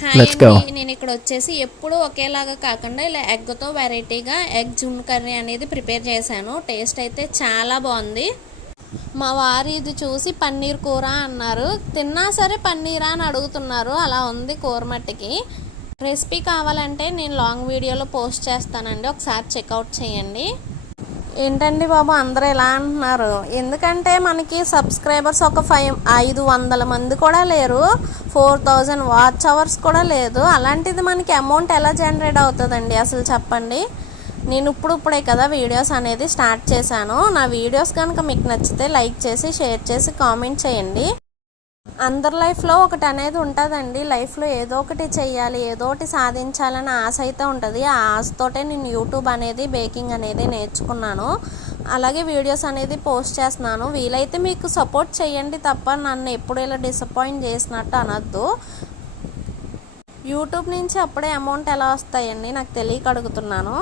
Hi నేను ఇక్కడ వచ్చేసి ఎప్పుడూ ఒకేలాగా కాకుండా ఇలా ఎగ్తో వెరైటీగా ఎగ్ జుమ్ కర్రీ అనేది ప్రిపేర్ చేశాను. టేస్ట్ అయితే చాలా బాగుంది. మా వారు ఇది చూసి పన్నీర్ కూర అన్నారు. తిన్నా సరే పన్నీరా అని అడుగుతున్నారు. అలా ఉంది కూర మట్టికి. రెసిపీ కావాలంటే నేను లాంగ్ వీడియోలో పోస్ట్ చేస్తానండి. ఒకసారి చెక్అవుట్ చేయండి. ఏంటండి బాబు? అందరూ ఎలా అంటున్నారు? ఎందుకంటే మనకి సబ్స్క్రైబర్స్ ఒక ఫైవ్ ఐదు వందల మంది కూడా లేరు. ఫోర్ థౌజండ్ వాచ్ అవర్స్ కూడా లేదు. అలాంటిది మనకి అమౌంట్ ఎలా జనరేట్ అవుతుందండి? అసలు చెప్పండి. నేను ఇప్పుడు ఇప్పుడే కదా వీడియోస్ అనేది స్టార్ట్ చేశాను. నా వీడియోస్ కనుక మీకు నచ్చితే లైక్ చేసి షేర్ చేసి కామెంట్ చేయండి. అందరి లైఫ్లో ఒకటి అనేది ఉంటుందండి. లైఫ్లో ఏదో ఒకటి చెయ్యాలి ఏదో ఒకటి సాధించాలని ఆశ అయితే ఉంటుంది. ఆ ఆశతోటే నేను యూట్యూబ్ అనేది బేకింగ్ అనేది నేర్చుకున్నాను. అలాగే వీడియోస్ అనేది పోస్ట్ చేస్తున్నాను. వీలైతే మీకు సపోర్ట్ చేయండి తప్ప నన్ను ఎప్పుడు ఇలా డిసప్పాయింట్ చేసినట్టు అనొద్దు. యూట్యూబ్ నుంచి అప్పుడే అమౌంట్ ఎలా వస్తాయండి? నాకు తెలియక అడుగుతున్నాను.